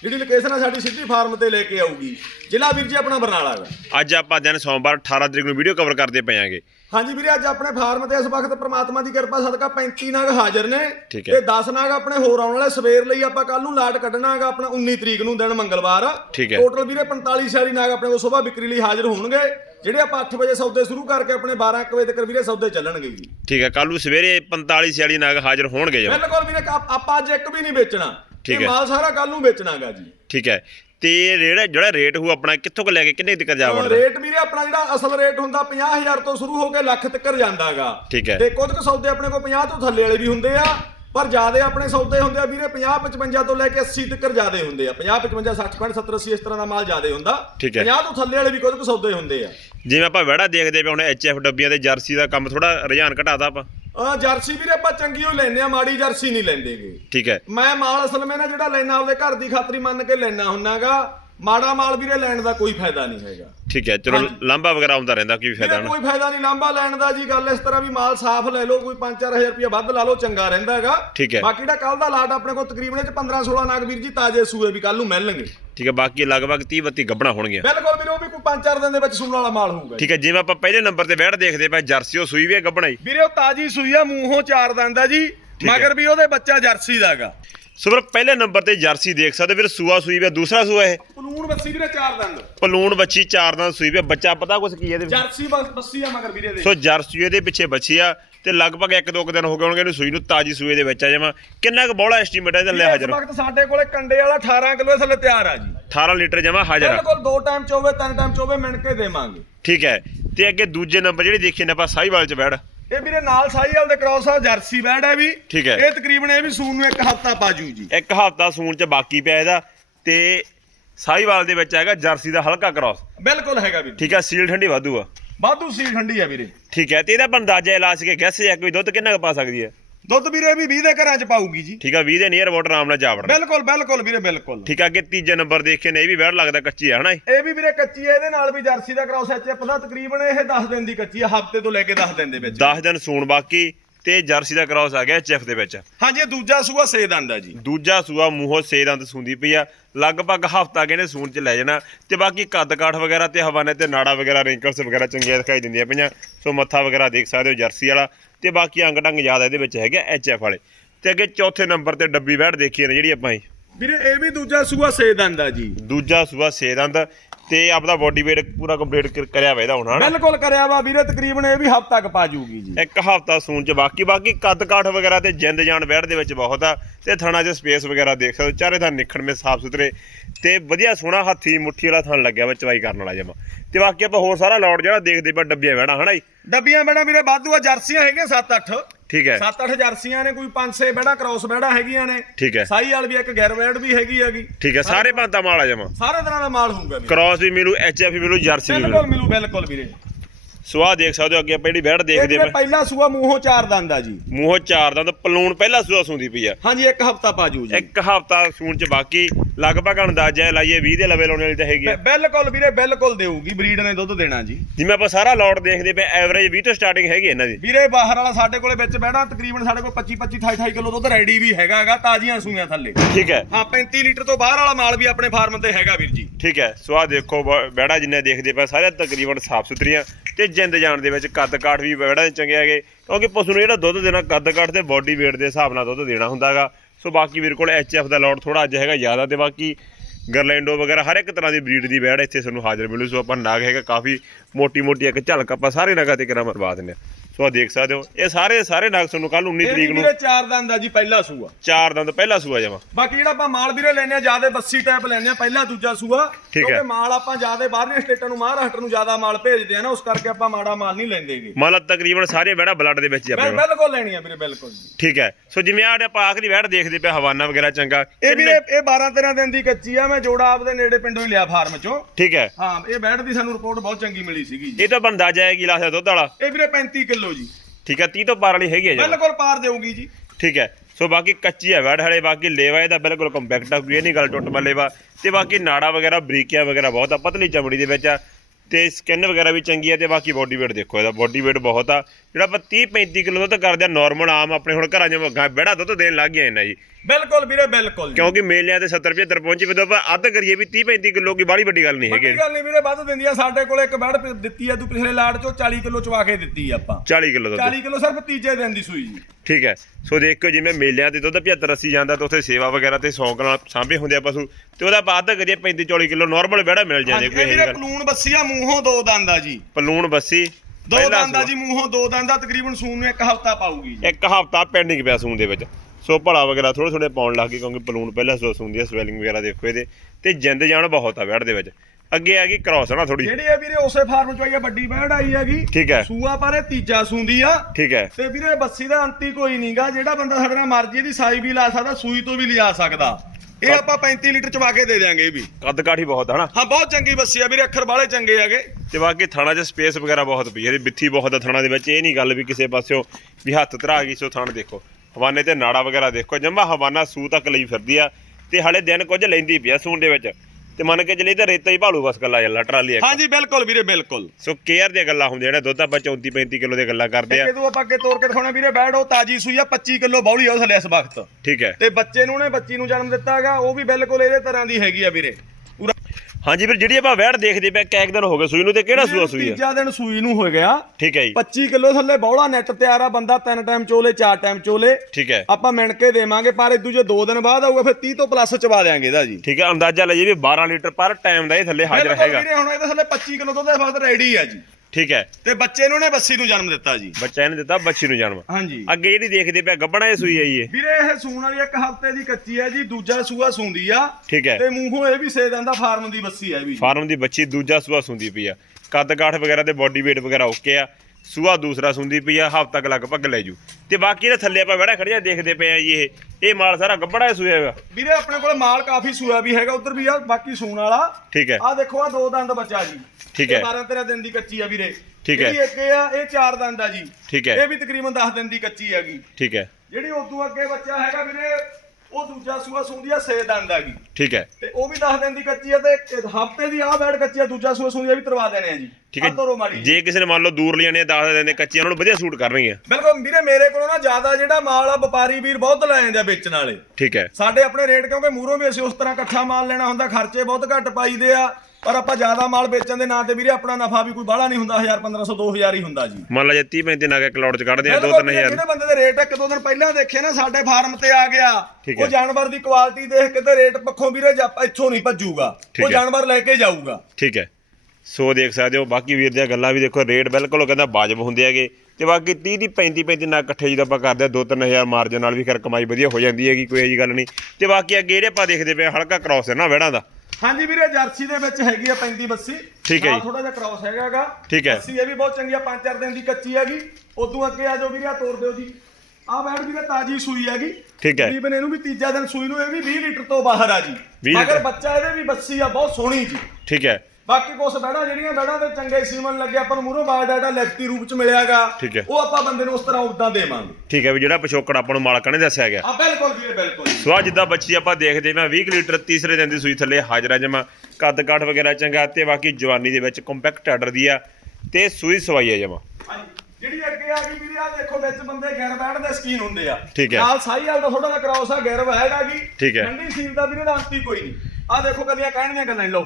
ਜਿਹੜੀ ਲੋਕੇਸ਼ਨ ਆ ਸਾਡੀ ਸਿੱਧੀ ਫਾਰਮ ਤੇ ਲੈ ਕੇ ਆਊਗੀ। ਜ਼ਿਲ੍ਹਾ ਵੀਰ ਜੀ ਆਪਣਾ ਬਰਨਾਲਾ ਹੈ ਅੱਜ ਆਪਾਂ ਦਿਨ ਸੋਮਵਾਰ 18 ਤਰੀਕ ਨੂੰ ਵੀਡੀਓ ਕਵਰ ਕਰਦੇ ਪਏਾਂਗੇ ਹਾਂਜੀ ਵੀਰੇ ਅੱਜ ਆਪਣੇ ਫਾਰਮ ਤੇ ਇਸ ਵਕਤ ਪ੍ਰਮਾਤਮਾ ਦੀ ਕਿਰਪਾ ਸਦਕਾ 35 ਨਾਗ ਹਾਜ਼ਰ ਨੇ। ਤੇ 10 ਨਾਗ ਆਪਣੇ ਹੋਰ ਆਉਣ ਵਾਲੇ ਸਵੇਰ ਲਈ ਆਪਾਂ ਕੱਲ ਨੂੰ ਲਾਟ ਕੱਢਣਾਗਾ ਆਪਣਾ 19 ਤਰੀਕ ਨੂੰ ਦਿਨ ਮੰਗਲਵਾਰ। ਟੋਟਲ ਵੀਰੇ 45 46 ਨਾਗ ਆਪਣੇ ਕੋਲ ਸਵੇਰ ਵਿਕਰੀ ਲਈ ਹਾਜ਼ਰ ਹੋਣਗੇ। ਜਿਹੜੇ ਆਪਾਂ 8 ਵਜੇ ਸੌਦੇ ਸ਼ੁਰੂ ਕਰਕੇ ਆਪਣੇ 12 1 ਵਜੇ ਤੱਕ ਵੀਰੇ ਸੌਦੇ ਚੱਲਣਗੇ ਜੀ ਠੀਕ ਹੈ ਕੱਲ ਨੂੰ ਸਵੇਰੇ 45 46 ਨਾਗ ਹਾਜ਼ਰ ਹੋਣਗੇ ਜੀ ਬਿਲਕੁਲ ਵੀਰੇ ਆਪ- ਆਪਾਂ ਅੱਜ ਇੱਕ ਵੀ ਨਹੀਂ ਵੇਚਣਾ ਠੀਕ ਇਹ ਹੈ। ਮਾਲ ਸਾਰਾ ਕੱਲ ਨੂੰ ਵੇਚਣਾਗਾ ਜੀ ਠੀਕ ਹੈ ਤੇ ਜਿਹੜਾ ਜਿਹੜਾ ਰੇਟ ਹੋਊ ਆਪਣਾ ਕਿੱਥੋਂ ਕੁ ਲੈ ਕੇ ਕਿੰਨੇ ਤੱਕ ਜਾ ਵੜਦਾ ਰੇਟ ਵੀਰੇ ਆਪਣਾ ਜਿਹੜਾ ਅਸਲ ਰੇਟ ਹੁੰਦਾ 50000 ਤੋਂ ਸ਼ੁਰੂ ਹੋ ਕੇ ਲੱਖ ਤੱਕ ਜਾਂਦਾਗਾ ਠੀਕ ਹੈ। ਤੇ ਕੁਝ ਕੁ ਸੌਦੇ ਆਪਣੇ ਕੋਲ 50 ਤੋਂ ਥੱਲੇ ਵਾਲੇ ਵੀ ਹੁੰਦੇ ਆ ਪਰ ਜਿਆਦੇ ਆਪਣੇ ਸੌਦੇ ਹੁੰਦੇ ਆ ਵੀਰੇ 50 55 ਤੋਂ ਲੈ ਕੇ 80 ਤੱਕ ਜਿਆਦੇ ਹੁੰਦੇ ਆ 50 55 60 65 70 80 ਇਸ ਤਰ੍ਹਾਂ ਦਾ ਮਾਲ ਜਿਆਦੇ ਹੁੰਦਾ ਠੀਕ ਹੈ। 50 ਤੋਂ ਥੱਲੇ ਵਾਲੇ ਵੀ ਕੁਝ ਕੁ ਸੌਦੇ ਹੁੰਦੇ ਆ ਜਿਵੇਂ ਆਪਾਂ ਵਿਹੜਾ ਦੇਖਦੇ ਪਏ ਹੁਣ ਐਚਐਫ ਡੱਬੀਆਂ ਤੇ ਜਰਸੀ ਦਾ ਕੰਮ ਥੋੜਾ ਰੁਝਾਨ ਘਟਾਤਾ ਆਪਾਂ। ਆ ਜਰਸੀ ਵੀਰੇ ਆਪਾਂ ਚੰਗੀ ਉਹ ਲੈਨੇ ਆ ਮਾੜੀ ਜਰਸੀ ਨਹੀਂ ਲੈਂਦੇਗੇ। ਠੀਕ ਹੈ। ਮੈਂ ਮਾਲ ਅਸਲ ਮੈਂ ਨਾ ਜਿਹੜਾ ਲੈਣਾ ਆਪਦੇ ਘਰ ਦੀ ਖਾਤਰੀ ਮੰਨ ਕੇ ਲੈਣਾ ਹੁੰਨਾਗਾ ਮਾੜਾ ਮਾਲ ਵੀਰੇ ਲੈਣ ਦਾ ਕੋਈ ਫਾਇਦਾ ਨਹੀਂ ਹੈਗਾ। ਠੀਕ ਹੈ ਚਲੋ ਲਾਂਬਾ ਵਗੈਰਾ ਆਉਂਦਾ ਰਹਿੰਦਾ ਕੀ ਫਾਇਦਾ ਨਾ ਕੋਈ ਫਾਇਦਾ ਨਹੀਂ ਲਾਂਬਾ ਲੈਣ ਦਾ ਜੀ ਗੱਲ ਇਸ ਤਰ੍ਹਾਂ ਵੀ ਮਾਲ ਸਾਫ਼ ਲੈ ਲਓ ਕੋਈ 5-4000 ਰੁਪਏ ਵੱਧ ਲਾ ਲਓ ਚੰਗਾ ਰਹਿੰਦਾ ਹੈਗਾ। ਠੀਕ ਹੈ। ਬਾਕੀ ਜਿਹੜਾ ਕੱਲ ਦਾ ਲਾਟ ਆਪਣੇ ਕੋਲ ਤਕਰੀਬਨ ਇਹ ਚ 15-16 ਨਾਗ ਵੀਰ ਜੀ ਤਾਜ਼ੇ ਸੂਏ ਵੀ ਕੱਲ ਨੂੰ ਮਿਲਣਗੇ। ਠੀਕ ਹੈ ਬਾਕੀ ਲਗਭਗ 30 32 ਗੱਬਣਾ ਹੋਣਗੀਆਂ। ਬਿਲਕੁਲ ਵੀਰੇ ਉਹ ਵੀ ਕੋਈ 5-4 ਦਿਨ ਦੇ ਵਿੱਚ ਸੂਣ ਵਾਲਾ ਮਾਲ ਹੋਊਗਾ। ਠੀਕ ਹੈ ਜਿਵੇਂ ਆਪਾਂ ਪਹਿਲੇ ਨੰਬਰ ਤੇ ਵਿਹੜਾ ਦੇਖਦੇ ਪਏ ਜਰਸੀ ਉਹ ਸੂਈ ਵੀ ਹੈ ਗੱਬਣਾ ਹੀ। ਵੀਰੇ ਉਹ ਤਾਜ਼ੀ ਸੂਈ ਆ ਮੂੰਹੋਂ ਚਾਰ ਦੰਦ ਆ ਜੀ। ਮਗਰ ਵੀ ਉਹਦੇ ਬੱਚਾ ਜਰਸੀ ਦਾਗਾ ਸੋ ਪਹਿਲੇ ਨੰਬਰ ਤੇ ਜਰਸੀ ਦੇਖ ਸਕਦੇ ਫਿਰ ਸੂਆ ਸੂਈ ਵੀ ਦੂਸਰਾ ਸੂਆ ਇਹ। ਪਲੂਣ ਬੱਸੀ ਵੀਰੇ ਚਾਰ ਦੰਦ। ਪਲੂਣ ਬੱਚੀ ਚਾਰ ਦਾ ਸੂਈ ਵੀ ਬੱਚਾ ਪਤਾ ਕੁਛ ਕੀ ਇਹਦੇ ਵਿੱਚ? ਜਰਸੀ ਬਸ ਆ ਮਗਰ ਵੀਰੇ ਦੇ। ਸੋ ਜਰਸੀ ਇਹਦੇ ਪਿੱਛੇ ਬੱਚੀ ਆ ਤੇ ਲਗਭਗ 1-2 ਦਿਨ ਹੋ ਗਏ ਹੋਣਗੇ ਇਹਨੂੰ ਸੂਈ ਨੂੰ ਤਾਜੀ ਸੂਏ ਦੇ ਵਿੱਚ ਆ ਜਾਵਾਂ। ਕਿੰਨਾ ਕੁ ਬੋਲਾ ਐਸਟੀਮੇਟ ਹੈ ਇਹਦਾ ਲੈ ਇਸ ਹਾਜ਼ਰ? ਵਕਤ ਸਾਡੇ ਕੋਲੇ ਕੰਡੇ ਵਾਲਾ 18 ਕਿਲੋ ਥੱਲੇ ਤਿਆਰ ਆ ਜੀ। 18 ਲੀਟਰ ਜਮਾ ਹਾਜ਼ਰ ਆ। ਬਿਲਕੁਲ ਦੋ ਟਾਈਮ ਚ ਹੋਵੇ ਤਿੰਨ ਟਾਈਮ ਚ ਹੋਵੇ ਮਿਣ ਕੇ ਦੇਵਾਂਗੇ। ਠੀਕ ਹੈ। ਤੇ ਅੱਗੇ ਦੂਜੇ ਨੰਬਰ ਜਿਹੜੀ ਦੇਖੀ ਨੇ ਆਪਾਂ ਸਾਈਵਾਲ ਚ ਬੈੜ ਇਹ ਵੀਰੇ ਨਾਲ ਸਾਈਵਾਲ ਦੇ ਕ੍ਰਾਸ ਆ ਜਰਸੀ ਬੈਡ ਹੈ ਵੀ। ਠੀਕ ਹੈ। ਇਹ ਤਕਰੀਬਨ ਇਹ ਵੀ ਸੂਨ ਨੂੰ ਇੱਕ ਹਫਤਾ ਪਾਜੂ ਜੀ ਇੱਕ ਹਫਤਾ ਸੂਣ ਚ ਬਾਕੀ ਪਿਆ ਇਹਦਾ ਤੇ ਸਾਈਵਾਲ ਦੇ ਵਿੱਚ ਹੈਗਾ ਜਰਸੀ ਦਾ ਹਲਕਾ ਕ੍ਰਾਸ ਬਿਲਕੁਲ ਹੈਗਾ ਵੀਰੇ। ਠੀਕ ਹੈ ਸੀਲ ਠੰਡੀ ਵਾਧੂ ਆ। ਵਾਧੂ ਸੀਲ ਠੰਡੀ ਆ ਵੀਰੇ। ਠੀਕ ਹੈ ਤੇ ਇਹਦਾ ਆਪਾਂ ਅੰਦਾਜ਼ਾ ਲਾ ਸਕੇ ਗੈਸ ਜਾਂ ਕੋਈ ਦੁੱਧ ਕਿੰਨਾ ਕੁ ਪਾ ਸਕਦੀ ਹੈ? ਦੁੱਧ ਵੀਰੇ ਵੀ 20 ਦੇ ਘਰਾਂ ਚ ਪਾਊਗੀ ਜੀ। ਠੀਕ ਹੈ 20 ਦੇ ਨੀਅਰ ਵਾਟਰ ਆਰਾਮ ਨਾਲ ਜਾ ਵੜਦਾ ਬਿਲਕੁਲ ਬਿਲਕੁਲ ਵੀਰੇ ਬਿਲਕੁਲ। ਠੀਕ ਹੈ ਅੱਗੇ ਤੀਜੇ ਨੰਬਰ ਦੇਖੇ ਨੇ ਇਹ ਵੀ ਬੈੜ ਲੱਗਦਾ ਕੱਚੀ ਹੈ ਹਨਾ ਇਹ? ਵੀ ਵੀਰੇ ਕੱਚੀ ਹੈ ਇਹਦੇ ਨਾਲ ਵੀ ਜਰਸੀ ਦਾ ਕ੍ਰਾਸ ਐਚਐਫ ਦਾ ਤਕਰੀਬਨ ਇਹ 10 ਦਿਨ ਦੀ ਕੱਚੀ ਆ ਹਫ਼ਤੇ ਤੋਂ ਲੈ ਕੇ 10 ਦਿਨ ਦੇ ਵਿੱਚ। 10 ਦਿਨ ਸੂਣ ਬਾਕੀ ਤੇ ਜਰਸੀ ਦਾ ਕ੍ਰਾਸ ਆ ਗਿਆ ਚੈਫ ਦੇ ਵਿੱਚ। ਹਾਂਜੀ ਇਹ ਦੂਜਾ ਸੂਆ ਸੇ ਦੰਦ ਆ ਜੀ। ਦੂਜਾ ਸੂਆ ਮੂੰਹੋਂ ਸੇ ਦੰਦ ਸੂੰਦੀ ਪਈ ਆ। ਲਗਭਗ ਹਫਤਾ ਕਹਿੰਦੇ ਸੂਣ ਚ ਲੈ ਜਾਣਾ ਤੇ ਬਾਕੀ ਕੱਦ ਕਾਠ ਵਗੈਰਾ ਤੇ ਹਵਾਨੇ ਤੇ ਨਾੜਾ ਵਗੈਰਾ ਰਿੰਕਲਸ ਵਗੈਰਾ ਚੰਗੀਆਂ ਦਿਖਾਈ ਦਿੰਦੀਆਂ ਪਈਆਂ। ਸੋ ਮੱਥਾ ਵਗੈਰਾ ਦੇਖ ਸਕਦੇ ਹੋ ਜਰਸੀ ਵਾਲਾ। ਤੇ ਬਾਕੀ ਅੰਗ ਡੰਗ ਜ਼ਿਆਦਾ ਇਹਦੇ ਵਿੱਚ ਹੈਗੇ ਐਚਐਫ ਵਾਲੇ। ਤੇ ਅੱਗੇ ਚੌਥੇ ਨੰਬਰ ਤੇ ਡੱਬੀ ਬੈਠ ਦੇਖੀ ਨੇ ਜਿਹੜੀ ਆਪਾਂ ਹੀ ਵੀਰੇ ਇਹ ਵੀ ਦੂਜਾ ਸੂਆ ਸੇ ਦੰਦ ਆ ਜੀ। ਦੂਜਾ ਸੂਆ ਸੇ ਦੰਦ ਤੇ ਆਪਦਾ ਬੋਡੀ weight ਪੂਰਾ ਕੰਪਲੀਟ ਕਰਿਆ ਵਾ ਇਹਦਾ ਹੁਣ ਹਨਾ? ਬਿਲਕੁਲ ਕਰਿਆ ਵਾ ਵੀਰੇ ਤਕਰੀਬਨ ਇਹ ਵੀ ਹਫਤਾ ਕ ਪਾਜੂਗੀ ਜੀ। ਇੱਕ ਹਫਤਾ ਸੂਣ ਚ ਬਾਕੀ ਬਾਕੀ ਕੱਦ ਕਾਠ ਵਗੈਰਾ ਤੇ ਜਿੰਦ ਜਾਨ ਬੈਠ ਦੇ ਵਿੱਚ ਬਹੁਤ ਆ ਤੇ ਥਣਾ 'ਚ ਸਪੇਸ ਵਗੈਰਾ ਦੇਖ ਸਕਦੇ ਹੋ। ਚਾਰੇ ਥਾਂ ਨਿਖੜਵੇਂ ਸਾਫ਼ ਸੁਥਰੇ ਤੇ ਵਧੀਆ ਸੋਹਣਾ ਹੱਥੀ ਮੁੱਠੀ ਵਾਲਾ ਥਣ ਲੱਗਿਆ ਵਾ ਚਵਾਈ ਕਰਨ ਵਾਲਾ ਜਮਾ। ਤੇ ਬਾਕੀ ਆਪਾਂ ਹੋਰ ਸਾਰਾ ਲੋਟ ਜਿਹੜਾ ਦੇਖਦੇ ਪਾ ਡੱਬੀਆਂ ਬਹਿਣਾ ਹਨਾ ਜੀ? ਡੱਬੀਆਂ ਬੜਾ ਵੀਰੇ ਵਾਧੂ ਆ ਜਰਸੀਆਂ ਹੈਗੀਆਂ 7-8 ਠੀਕ ਹੈ। 7-8 ਜਰਸੀਆਂ ਨੇ ਕੋਈ 5-6 ਬੜਾ ਕ੍ਰਾਸ ਬੜਾ ਹੈਗੀਆਂ ਨੇ। ਠੀਕ ਹੈ। ਸਾਈ ਵਾਲ ਵੀ ਇੱਕ ਗੈਰਵੈਡ ਵੀ ਹੈਗੀ ਹੈਗੀ। ਠੀਕ ਹੈ ਸਾਰੇ ਪੰਤਾ ਮਾਲ ਆ ਜਮਾ। ਸਾਰੇ ਤਰ੍ਹਾਂ ਦਾ ਮਾਲ ਹੋਊਗਾ ਵੀਰੇ। ਕ੍ਰਾਸ ਵੀ ਮਿਲੂ ਐਚਐਫ ਵੀ ਮਿਲੂ ਜਰਸੀ ਵੀ ਬਿਲਕੁਲ ਮਿਲੂ। ਬਿਲਕੁਲ ਵੀਰੇ। ਸਵਾਹ ਦੇਖ ਸਕਦੇ ਹੋ ਅੱਗੇ ਆਪਾਂ ਜਿਹੜੀ ਇਹ ਦੇਖਦੇ ਪਏ। ਪਹਿਲਾ ਸੂਆ ਮੂੰਹੋਂ ਚਾਰ ਦੰਦ ਆ ਜੀ। ਮੂੰਹੋਂ ਚਾਰ ਦੰਦ ਪਲੂਣ ਪਹਿਲਾ ਸੂਆ ਸੂੰਦੀ ਪਈ ਆ। ਹਾਂਜੀ ਇੱਕ ਹਫਤਾ ਪਾਜੂ ਜੀ। ਇੱਕ ਹਫਤਾ ਸੂਣ ਚ ਬਾਕੀ ਲਗਭਗ ਅੰਦਾਜ਼ਾ ਲਾਈਏ 20 ਦੇ ਲਵੇ ਲਾਉਣੇ ਵਾਲੀ ਤਾਂ ਹੈਗੀ ਆ। ਬਿਲਕੁਲ ਵੀਰੇ ਬਿਲਕੁਲ ਦੇਊਗੀ ਬਰੀਡ ਨੇ ਦੁੱਧ ਦੇਣਾ ਜੀ। ਜਿਵੇਂ ਆਪਾਂ ਸਾਰਾ ਲੋਟ ਦੇਖਦੇ ਪਏ ਐਵਰੇਜ 20 ਤੋਂ ਸਟਾਰਟਿੰਗ ਹੈਗੀ ਇਹਨਾਂ ਦੀ। ਵੀਰੇ ਬਾਹਰ ਵਾਲਾ ਸਾਡੇ ਕੋਲੇ ਵਿੱਚ ਬਹਿਣਾ ਤਕਰੀਬਨ ਸਾਡੇ ਕੋਲ 25 25 28 28 ਕਿਲੋ ਦੁੱਧ ਰੈਡੀ ਵੀ ਹੈਗਾ ਹੈਗਾ ਤਾਜ਼ੀਆਂ ਸੂਈਆਂ ਥੱਲੇ। ਠੀਕ ਹੈ। ਹਾਂ 35 ਲੀਟਰ ਤੋਂ ਬਾਹਰ ਵਾਲਾ ਮਾਲ ਵੀ ਆਪਣੇ ਫਾਰਮ ਤੇ ਹੈਗਾ ਵੀਰ ਜੀ। ਠੀਕ ਹੈ ਸੋ ਆਹ ਦੇਖੋ ਬ- ਬੈੜਾ ਜਿੰਨੇ ਦੇਖਦੇ ਪਏ ਸਾਰੇ ਤਕਰੀਬਨ ਸਾਫ਼ ਸੁਥਰੀਆਂ ਤੇ ਜਿੰਦ ਜਾਣ ਦੇ ਵਿੱਚ ਕੱਦ ਕਾਠ ਵੀ ਬੈੜਾ ਦੇ ਚੰਗੇ ਹੈਗੇ ਕਿਉਂਕਿ ਪਸ਼ੂ ਨੂੰ ਜਿਹੜਾ ਦੁੱਧ ਦੇਣਾ ਕੱਦ ਕਾਠ ਤੇ ਬਾਡੀ weight ਦੇ ਹਿਸਾਬ ਨਾਲ ਦੁੱਧ ਦੇਣਾ ਹੁੰਦਾਗਾ ਸੋ ਬਾਕੀ ਵੀਰ ਕੋਲ ਐਚਐਫ ਦਾ ਲੋਟ ਥੋੜਾ ਅੱਜ ਹੈਗਾ ਜ਼ਿਆਦਾ ਤੇ ਬਾਕੀ ਗਰਲੈਂਡੋ ਵਗੈਰਾ ਹਰ ਇੱਕ ਤਰ੍ਹਾਂ ਦੀ ਬਰੀਡ ਦੀ ਬੈੜ ਇੱਥੇ ਸਾਨੂੰ ਹਾਜ਼ਰ ਮਿਲੂ, ਸੋ ਆਪਾਂ ਨਾਗ ਹੈਗਾ ਕਾਫੀ ਮੋਟੀ ਮੋਟੀ ਇੱਕ ਝਲਕ ਆਪਾਂ ਸਾਰੇ ਨਗਾਂ ਤੇ ਕਰਾਂ ਮਰਵਾ ਦਿੰਦੇ ਹਾਂ। ਸੋ ਆਹ ਦੇਖ ਸਕਦੇ ਹੋ ਇਹ ਸਾਰੇ ਸਾਰੇ ਨਗ ਤੁਹਾਨੂੰ ਕੱਲ 19 ਇਹ ਤਰੀਕ ਨੂੰ ਵੀਰੇ ਚਾਰ ਦੰਦ ਆ ਜੀ ਪਹਿਲਾ ਸੂਆ। ਚਾਰ ਦੰਦ ਪਹਿਲਾ ਸੂਆ ਜਮਾ। ਬਾਕੀ ਜਿਹੜਾ ਆਪਾਂ ਮਾਲ ਵੀਰੇ ਲੈਨੇ ਆ ਜ਼ਿਆਦਾ ਬੱਸੀ ਟਾਈਪ ਲੈਨੇ ਆ ਪਹਿਲਾ ਦੂਜਾ ਸੂਆ। ਠੀਕ ਹੈ। ਮਾਲ ਆਪਾਂ ਜ਼ਿਆਦਾ ਬਾਹਰਲੇ ਸਟੇਟਾਂ ਨੂੰ ਮਹਾਰਾਸ਼ਟਰ ਨੂੰ ਜ਼ਿਆਦਾ ਮਾਲ ਭੇਜਦੇ ਆ ਨਾ ਉਸ ਕਰਕੇ ਆਪਾਂ ਮਾੜਾ ਮਾਲ ਨਹੀਂ ਲੈਂਦੇਗੇ ਮੰਨ ਲਾ ਤਕਰੀਬਨ ਸਾਰੇ ਬੈੜਾ ਬਲੱਡ ਦੇ ਵਿੱਚ ਹੀ ਆਪਣੇ ਮੈਂ ਕੋਲ। ਬਿਲਕੁਲ ਲੈਣੀ ਆ ਵੀਰੇ ਬਿਲਕੁਲ ਜੀ। ਠੀਕ ਹੈ। ਸੋ ਜਿਵੇਂ ਆਹ ਆਪਾਂ ਆਖਰੀ ਬੈੜ ਦੇਖਦੇ ਪਏ ਹਵਾਨਾ ਵਗੈਰਾ ਚੰਗਾ। ਇਹ ਵੀਰੇ ਇਹ 12 13 ਦਿਨ ਦੀ ਕੱਚੀ ਆ ਮੈਂ ਜੋੜਾ ਆਪਦੇ ਨੇੜੇ ਪਿੰਡੋਂ ਹੀ ਲਿਆ ਫਾਰਮ ਚੋਂ। ਠੀਕ ਹੈ। ਹਾਂ ਇਹ ਬੈਡ ਦੀ ਸਾਨੂੰ ਰਿਪੋਰਟ ਬਹੁਤ ਚੰਗੀ ਮਿਲੀ ਸੀਗੀ ਜੀ। ਇਹ ਤਾਂ ਬੰਦਾ ਜਾਏਗੀ ਲਾਸਾ ਦੁੱਧ ਵਾਲਾ। ਇਹ ਵੀਰੇ 35 ਕਿਲੋ ਜੀ। ਠੀਕ ਹੈ 30 ਤੋਂ ਪਾਰ ਵਾਲੀ ਹੈਗੀ ਹੈ ਜੀ। ਬਿਲਕੁਲ ਪਾਰ ਦੇਊਗੀ ਜੀ। ਠੀਕ ਹੈ ਸੋ ਬਾਕੀ ਕੱਚੀ ਹੈ ਵੜ ਹਲੇ ਬਾਕੀ ਲੇਵਾ ਇਹਦਾ ਬਿਲਕੁਲ ਕੰਪੈਕਟ ਆ ਕੋਈ ਇਹ ਨਹੀਂ ਗੱਲ ਟੁੱਟ ਬੱਲੇਵਾ ਤੇ ਬਾਕੀ ਨਾੜਾ ਵਗੈਰਾ ਬਰੀਕੀਆਂ ਵਗੈਰਾ ਬਹੁਤ ਆ ਪਤਲੀ ਚਮੜੀ ਦੇ ਵਿੱਚ ਆ। ਤੇ ਸਕਿਨ ਵਗੈਰਾ ਵੀ ਚੰਗੀ ਹੈ ਤੇ ਬਾਕੀ ਬੋਡੀ weight ਦੇਖੋ ਇਹਦਾ ਬੋਡੀ weight ਬਹੁਤ ਆ। ਜਿਹੜਾ ਆਪਾਂ 30 35 ਕਿਲੋ ਦੁੱਧ ਕਰਦੇ ਆ ਨਾਰਮਲ ਆਮ ਆਪਣੇ ਹੁਣ ਘਰਾਂ 'ਚ ਗ- ਬਹਿੜਾ ਦੁੱਧ ਦੇਣ ਲੱਗ ਗਿਆ ਇਹਨਾਂ ਜੀ। ਬਿਲਕੁਲ ਵੀਰੇ ਬਿਲਕੁਲ ਜੀ। ਕਿਉਂਕਿ ਮੇਲਿਆਂ ਤੇ 70 75 ਪਹੁੰਚੀ ਵੀ ਆਪਾਂ ਅੱਧ ਕਰੀਏ ਵੀ 30 35 ਕਿਲੋ ਕੀ ਬਾਹਲੀ ਵੱਡੀ ਗੱਲ ਨਹੀਂ ਹੈਗੀ। ਵੱਡੀ ਗੱਲ ਨਹੀਂ ਵੀਰੇ ਵੱਧ ਦਿੰਦੀ ਆ। ਸਾਡੇ ਕੋਲ ਇੱਕ ਬੈਡ ਦਿੱਤੀ ਆ ਤੂੰ ਪਿਛਲੇ ਲਾੜ ਚੋਂ 40 ਕਿਲੋ ਚਵਾ ਕੇ ਦਿੱਤੀ ਆ ਆਪਾਂ। 40 ਕਿਲੋ ਦੁੱਧ। 40 ਕਿਲੋ ਸਿਰਫ ਤੀਜੇ ਦਿਨ ਦੀ ਸੂਈ ਜੀ। ਠੀਕ ਹੈ। ਸੋ ਦੇਖੋ ਜਿਵੇਂ ਮੇਲਿਆਂ ਤੇ ਦੁੱਧ 75 80 ਜਾਂਦਾ ਤਾਂ ਉੱਥੇ ਸੇਵਾ ਵਗੈਰਾ ਤੇ ਸ਼ੌਂਕ ਨਾਲ ਸਾਂਭੇ ਹੁੰਦੇ ਆ ਪਸ਼ੂ। ਤੇ ਉਹਦਾ ਬਾਅਦ ਕਰੀਏ 35 40 ਕਿਲੋ ਨਾਰਮਲ ਬਹਿੜਾ ਮਿਲ ਜਾਂਦੇ ਹਾਂਜੀ, ਕੋਈ ਇਹ ਇਹੀ ਵੀਰੇ ਗੱਲ। ਪਲੂਣ ਬੱਸੀਆ ਮੂੰਹੋਂ ਦੋ ਦੰਦ ਆ ਜੀ। ਪਲੂਣ ਬੱਸੀ ਦੋ ਪਹਿਲਾ ਦੰਦ ਆ ਸੂਆ। ਜੀ ਮੂੰਹੋਂ ਦੋ ਦੰਦ ਆ ਤਕਰੀਬਨ ਸੂਨ ਨੂੰ ਇੱਕ ਹਫਤਾ ਪਾਊਗੀ ਜੀ। ਇੱਕ ਹਫਤਾ ਪੈਂਡਿੰਗ ਪਿਆ ਸੂਣ ਦੇ ਵਿੱਚ। ਸੋ ਭਲਾ ਵਗੈਰਾ ਥੋੜੇ ਥੋੜੇ ਪਾਉਣ ਲੱਗ ਗਏ ਕਿਉਂਕਿ ਪਲੂਣ ਪਹਿਲਾਂ ਸੋ ਸੂੰਦੀ ਆ ਸਵੈਲਿੰਗ ਵਗੈਰਾ ਦੇਖੋ ਇਹਦੇ। ਤੇ ਜਿੰਦ ਜਾਨ ਬਹੁਤ ਆ ਬੈੜ ਦੇ ਵਿੱਚ। ਅੱਗੇ ਆ ਗਈ ਕ੍ਰਾਸ ਨਾ ਥੋੜੀ ਜਿਹੜੀ ਇਹ ਵੀਰੇ ਉਸੇ ਫਾਰਮ ਚੋਂ ਆਈ ਆ ਵੱਡੀ ਬੈਡ ਆਈ ਹੈਗੀ। ਠੀਕ ਹੈ। ਸੂਆ ਪਰ ਇਹ ਤੀਜਾ ਸੂੰਦੀ ਆ। ਠੀਕ ਹੈ। ਤੇ ਵੀਰੇ ਬੱਸੀ ਦਾ ਅੰਤੀ ਕੋਈ ਨਹੀਂਗਾ ਜਿਹੜਾ ਬੰਦਾ ਸਾਡੇ ਨਾਲ ਮਰਜ਼ੀ ਦੀ ਸਾਈ ਵੀ ਲਾ ਸਕਦਾ ਸੂਈ ਤੋਂ ਵੀ ਲਿਜਾ ਸਕਦਾ। ਇਹ ਆਪਾਂ 35 ਲੀਟਰ ਚਵਾ ਕੇ ਦੇ ਇਹ ਵੀ। ਕੱਦ ਕਾਠੀ ਬਹੁਤ ਆ ਨਾ ਹਾਂ ਬਹੁਤ ਚੰਗੀ ਬੱਸੀ ਆ ਵੀਰੇ ਅੱਖਰ ਬਾਲੇ ਚੰਗੇ ਹੈਗੇ। ਤੇ ਬਾਕੀ ਥਾਣਾ 'ਚ ਸਪੇਸ ਵਗੈਰਾ ਬਹੁਤ ਪਈ ਹੈ ਇਹਦੀ ਬਿੱਥੀ ਬਹੁਤ ਆ ਥਾਣਾ ਦੇ ਵਿੱਚ। ਇਹ ਨਹੀਂ ਗੱਲ ਵੀ ਕਿਸੇ ਪਾਸਿਓਂ ਵੀ ਹੱਥ ਧਰਾ ਗਈ ਸੋ ਥਾਣ ਦੇਖੋ। ਹਵਾਨੇ ਤੇ ਨਾੜਾ ਵਗੈਰਾ ਦੇਖੋ ਜੰਮਾ ਹਵਾਨਾ ਸੂ ਤੱਕ ਲਈ ਫਿਰਦੀ ਆ। ਤੇ ਹਲੇ ਦਿਨ ਕੁਝ ਲੈਂਦੀ ਪਈ ਆ ਸੂਣ ਦੇ ਵਿੱਚ। ਤੇ ਮੰਨ ਕੇ ਚਲੀ ਤਾਂ ਰੇਤਾ ਹੀ ਭਾਲੂ ਬਸ ਗੱਲਾਂ ਜੱਲਾ ਟਰਾਲੀ ਇੱਕ। ਹਾਂਜੀ ਬਿਲਕੁਲ ਵੀਰੇ ਬਿਲਕੁਲ। ਸੋ ਕੇਅਰ ਦੀਆਂ ਗੱਲਾਂ ਹੁੰਦੀਆਂ ਨੇ ਦੁੱਧ ਆਪਾਂ 34 35 ਕਿਲੋ ਦੀਆਂ ਗੱਲਾਂ ਕਰਦੇ ਆ। ਕਿਦੋਂ ਆਪਾਂ ਅੱਗੇ ਤੋਰ ਕੇ ਦਿਖਾਉਣਾ ਵੀਰੇ ਬੈਡ ਉਹ ਤਾਜੀ ਸੂਈ ਆ 25 ਕਿਲੋ ਬੌਲੀ ਆ ਉਸ ਹਲੇ ਇਸ ਵਕਤ। ਠੀਕ ਹੈ। ਤੇ ਬੱਚੇ ਨੂੰ ਨੇ ਬੱਚੀ ਨੂੰ ਜਨਮ ਦਿੱਤਾ ਹੈਗਾ ਉਹ ਵੀ ਬਿਲਕੁਲ ਇਹਦੇ ਤਰ੍ਹਾਂ ਦੀ ਹੈਗੀ ਆ ਵੀਰੇ। ਹਾਂਜੀ ਫਿਰ ਜਿਹੜੀ ਆਪਾਂ ਵੈੜ ਦੇਖਦੇ ਪਏ ਕੈਕ ਦਿਨ ਹੋ ਗਏ ਸੂਈ ਨੂੰ ਤੇ ਕਿਹੜਾ ਸੂਆ ਸੂਈ ਆ? ਤੀਜਾ ਦਿਨ ਸੂਈ ਨੂੰ ਹੋ ਗਿਆ। ਠੀਕ ਹੈ ਜੀ। 25 ਕਿਲੋ ਥੱਲੇ ਬੌਲਾ ਨੈਟ ਤਿਆਰ ਆ ਬੰਦਾ ਤਿੰਨ ਟਾਈਮ ਚੋਲੇ ਚਾਰ ਟਾਈਮ ਚੋਲੇ। ਠੀਕ ਹੈ। ਆਪਾਂ ਮਿਣ ਕੇ ਦੇਵਾਂਗੇ ਪਰ ਇਦੂ ਜੇ 2 ਦਿਨ ਬਾਅਦ ਆਊਗਾ ਫਿਰ 30 ਤੋਂ ਪਲੱਸ ਚਵਾ ਦਿਆਂਗੇ ਇਹਦਾ ਜੀ। ਠੀਕ ਹੈ ਅੰਦਾਜ਼ਾ ਲਈਏ ਵੀ 12 ਲੀਟਰ ਪਰ ਟਾਈਮ ਦਾ ਇਹ ਥੱਲੇ ਹਾਜ਼ਰ ਹੈਗਾ। ਵੀਰੇ ਹੁਣ ਇਹਦੇ ਥੱਲੇ 25 ਕਿਲੋ ਦੁੱਧ ਇਸ ਵਕਤ ਰੈਡੀ ਆ ਜੀ। ਠੀਕ ਹੈ। ਤੇ ਬੱਚੇ ਨੂੰ ਨੇ ਬੱਸੀ ਨੂੰ ਜਨਮ ਦਿੱਤਾ ਜੀ। ਬੱਚਾ ਇਹਨੇ ਦਿੱਤਾ ਬੱਚੀ ਨੂੰ ਜਨਮ। ਹਾਂਜੀ। ਅੱਗੇ ਜਿਹੜੀ ਦੇਖਦੇ ਪਿਆ ਗੱਬਣਾ ਇਹ ਸੂਈ ਆਈ ਏ। ਵੀਰੇ ਇਹ ਸੂਣ ਵਾਲੀ ਇੱਕ ਹਫ਼ਤੇ ਦੀ ਕੱਚੀ ਹੈ ਜੀ ਦੂਜਾ ਸੂਆ ਸੂੰਦੀ ਆ। ਠੀਕ ਹੈ। ਤੇ ਮੂੰਹੋਂ ਇਹ ਵੀ ਸੇ ਦਿੰਦਾ ਫਾਰਮ ਦੀ ਬੱਸੀ ਹੈ ਵੀ ਫਾਰਮ ਦੀ ਬੱਚੀ ਦੂਜਾ ਸੂਆ ਸੁੰਦੀ ਪਈ ਆ। ਕੱਦ ਕਾਠ ਵਗੈਰਾ ਤੇ ਬਾਡੀ weight ਵਗੈਰਾ ਓਕੇ ਆ। ਸੂਆ ਦੂਸਰਾ ਸੁੰਦੀ ਪਈ ਆ ਹਫ਼ਤਾ ਤੱਕ ਲਗਭਗ ਲੈ ਜੂ। ਤੇ ਬਾਕੀ ਇਹਦੇ ਥੱਲੇ ਆਪਾਂ ਬੜਾ ਖੜਿਆ ਦੇਖਦੇ ਪਏ ਆ ਜੀ ਇਹ। ਇਹ ਮਾਲ ਸਾਰਾ ਗੱਬੜਾ ਸੂਇਆ ਹੈਗਾ। ਵੀਰੇ ਆਪਣੇ ਕੋਲ ਮਾਲ ਕਾਫੀ ਸੂਆ ਵੀ ਹੈਗਾ ਉਧਰ ਵੀ ਆ ਬਾਕੀ ਸੂਣ ਵਾਲਾ। ਠੀਕ ਹੈ। ਆ ਦੇਖੋ ਆ ਦੋ ਦੰਦ ਬੱਚਾ ਜੀ। ਠੀਕ ਹੈ। 12 13 ਦਿਨ ਦੀ ਕੱਚੀ ਆ ਵੀਰੇ। ਠੀਕ ਹੈ। ਜਿਹੜੀ ਅੱਗੇ ਆ ਇਹ ਚਾਰ ਦੰਦ ਆ ਜੀ। ਠੀਕ ਹੈ। ਇਹ ਵੀ ਤਕਰੀਬਨ 10 ਦਿਨ ਦੀ ਕੱਚੀ ਹੈਗੀ। ਠੀਕ ਹੈ। ਜਿਹੜੀ ਉਦੋਂ ਅੱਗੇ ਬੱਚਾ ਹੈਗਾ ਵੀਰੇ ਉਹ ਦੂਜਾ ਸੂਆ ਸੂੰਦੀ ਆ 6 ਦੰਦ ਹੈਗੀ ਠੀਕ ਹੈ। ਤੇ ਉਹ ਵੀ 10 ਦਿਨ ਦੀ ਕੱਚੀ ਆ ਤੇ ਹਫ਼ਤੇ ਦੀ ਆ ਬੈਡ ਕੱਚੀ ਆ ਦੂਜਾ ਸੂਆ ਸੂੰਦੀ ਆ ਵੀ ਤਰਵਾ ਦੇਣੇ ਆ ਜੀ। ਠੀਕ ਹੈ। ਜੇ ਕਿਸੇ ਨੇ ਮੰਨ ਲਓ ਦੂਰ ਲਿਆਣੇ 10 ਦਿਨ ਦੇ ਕੱਚੇ ਉਹਨਾਂ ਨੂੰ ਵਧੀਆ ਸੂਟ ਕਰਨਗੀਆਂ ਬਿਲਕੁਲ ਵੀਰੇ ਮੇਰੇ ਕੋਲੋਂ ਨਾ ਜ਼ਿਆਦਾ ਜਿਹੜਾ ਮਾਲ ਆ ਵਪਾਰੀ ਵੀਰ ਬਹੁਤ ਲੈ ਜਾਂਦੇ ਆ ਵੇਚਣ ਵਾਲੇ। ਠੀਕ ਹੈ। ਸਾਡੇ ਆਪਣੇ ਰੇਟ ਕਿਉਂਕਿ ਮੂਹਰੋਂ ਵੀ ਅਸੀਂ ਉਸ ਤਰ੍ਹਾਂ ਇਕੱਠਾ ਮਾਲ ਲੈਣਾ ਹੁੰਦਾ ਖਰਚੇ ਬਹੁਤ ਘੱਟ ਪਾਈਦੇ ਆ। ਪਰ ਆਪਾਂ ਜ਼ਿਆਦਾ ਮਾਲ ਵੇਚਣ ਦੇ ਨਾਂ ਤੇ ਵੀਰੇ ਆਪਣਾ ਨਫਾ ਵੀ ਕੋਈ ਬਾਹਲਾ ਨਹੀਂ ਹੁੰਦਾ 1000 1500 2000 ਹੀ ਹੁੰਦਾ ਜੀ। ਮੰਨ ਲਾ ਜੇ 30 35 ਨਗਾ ਕਲੌੜ ਚ ਕੱਢਦੇ ਆ ਬਿਲਕੁਲ ਵੀਰੇ, 2-3000 ਜਿਹੜੇ ਬੰਦੇ ਦੇ ਰੇਟ ਇੱਕ ਦੋ ਦਿਨ ਪਹਿਲਾਂ ਦੇਖੇ ਨਾ ਸਾਡੇ ਫਾਰਮ ਤੇ ਆ ਗਿਆ। ਉਹ। ਜਾਨਵਰ ਦੀ ਕੁਆਲਿਟੀ ਦੇਖ ਕੇ ਤੇ ਰੇਟ ਪੱਖੋਂ ਵੀਰੇ ਇੱਥੋਂ ਨਹੀਂ ਭੱਜੂਗਾ ਉਹ। ਜਾਨਵਰ ਲੈ ਕੇ ਜਾਊਗਾ। ਠੀਕ ਹੈ। ਸੋ ਦੇਖ ਸਕਦੇ ਹੋ ਬਾਕੀ ਵੀਰ ਦੀਆਂ ਗੱਲਾਂ ਵੀ ਦੇਖੋ ਰੇਟ ਬਿਲਕੁਲ ਉਹ ਕਹਿੰਦਾ ਵਾਜਬ ਹੁੰਦੇ ਹੈਗੇ। ਤੇ ਬਾਕੀ 30 ਦੀ 35 35 ਨਾਲ ਇਕੱਠੇ ਜਦੋਂ ਆਪਾਂ ਕਰਦੇ ਆ 2-3000 ਮਾਰਜਨ ਨਾਲ ਵੀ ਫਿਰ ਕਮਾਈ ਵਧੀਆ ਹੋ ਜਾਂਦੀ ਹੈਗੀ ਕੋਈ ਇਹੀ ਗੱਲ ਨਹੀਂ। ਤੇ ਬਾਕੀ ਅੱਗੇ ਜਿਹੜੇ ਆਪਾਂ ਦੇਖਦੇ ਪਏ ਹਲਕਾ ਕ੍ਰਾਸ ਹੈ ਨਾ ਵਹਿੜਾਂ ਦਾ। ਹਾਂਜੀ ਵੀਰੇ ਜਰਸੀ ਦੇ ਵਿੱਚ ਹੈਗੀ ਆ 35 ਬੱਸੀ ਠੀਕ ਹੈ ਜੀ। ਥੋੜਾ ਜਿਹਾ ਕ੍ਰਾਸ ਹੈਗਾਗਾ ਠੀਕ ਹੈ। ਬੱਸੀ ਇਹ ਵੀ ਬਹੁਤ ਚੰਗੀ ਆ 5-4 ਦਿਨ ਦੀ ਕੱਚੀ ਹੈਗੀ ਉਦੋਂ ਅੱਗੇ ਆ ਜਾਓ ਵੀਰੇ ਆ ਤੋੜ ਦਿਓ ਜੀ ਆ ਬੈਠ ਵੀਰੇ ਤਾਜੀ ਸੂਈ ਹੈਗੀ ਠੀਕ ਹੈ। ਤਕਰੀਬਨ ਇਹਨੂੰ ਵੀ ਤੀਜਾ ਦਿਨ ਸੂਈ ਨੂੰ ਇਹ ਵੀ 20 ਲੀਟਰ ਤੋਂ ਬਾਹਰ ਆ ਜੀ 20 ਮਗਰ ਲੀਟਰ। ਬੱਚਾ ਇਹਦੇ ਵੀ ਬੱਸੀ ਆ ਬਹੁਤ ਸੋਹਣੀ ਜੀ ਠੀਕ ਹੈ ਬਾਕੀ ਕੁਛ ਬੈੜਾ ਜਿਹੜੀਆਂ ਬੈੜਾ ਦੇ ਚੰਗੇ ਸੀਮਨ ਲੱਗੇ ਆਪਾਂ ਨੂੰ ਮੂਰੋਂ ਬਾਇਓਡਾਟਾ ਲਿਖਤੀ ਰੂਪ ਚ ਮਿਲਿਆਗਾ। ਠੀਕ ਹੈ। ਉਹ ਆਪਾਂ ਬੰਦੇ ਨੂੰ ਉਸ ਤਰ੍ਹਾਂ ਉਦਾਂ ਦੇਵਾਂਗੇ। ਠੀਕ ਹੈ ਵੀ ਜਿਹੜਾ ਪਿਛੋਕੜ ਆਪਾਂ ਨੂੰ ਮਾਲਕਾਂ ਨੇ ਦੱਸਿਆ ਗਿਆ। ਆ ਬਿਲਕੁਲ ਵੀਰੇ ਬਿਲਕੁਲ। ਸੋ ਆਹ ਜਿੱਦਾਂ ਬੱਚੀ ਆਪਾਂ ਦੇਖਦੇ ਮੈਂ 20 ਕੁ ਲੀਟਰ ਤੀਸਰੇ ਦਿਨ ਦੀ ਸੂਈ ਥੱਲੇ ਹਾਜ਼ਰਾ ਜਮਾ। ਕੱਦ ਕਾਠ ਵਗੈਰਾ ਚੰਗਾ ਤੇ ਬਾਕੀ ਜਵਾਨੀ ਦੇ ਵਿੱਚ ਕੰਪੈਕਟ ਆਰਡਰ ਦੀ ਆ ਤੇ ਸੂਈ ਸਵਾਈ ਆ ਜਮਾ। ਹਾਂਜੀ। ਜਿਹੜੀ ਅੱਗੇ ਆ ਗਈ ਵੀਰੇ ਆ ਦੇਖੋ ਵਿੱਚ ਬੰਦੇ ਗਿਰ ਬੈਠ ਦੇ ਸਕੀਨ ਹੁੰਦੇ ਆ। ਠੀਕ ਹੈ। ਨਾਲ ਸਾਈ ਵਾਲ ਦਾ ਥੋੜਾ ਜਿਹਾ ਕ੍ਰਾਸ ਆ ਗਿਰ ਹੈਗਾ ਗੀ ਠੀਕ ਹੈ। ਠੰਡੀ ਸੀਲ ਦਾ ਵੀਰੇ ਦਾ ਅੰਤੀ ਕੋਈ ਨਹੀਂ। ਆ ਦੇਖੋ ਕੱਲੀਆਂ ਕਹਿਣੀਆਂ ਗੱਲਾਂ ਲਓ।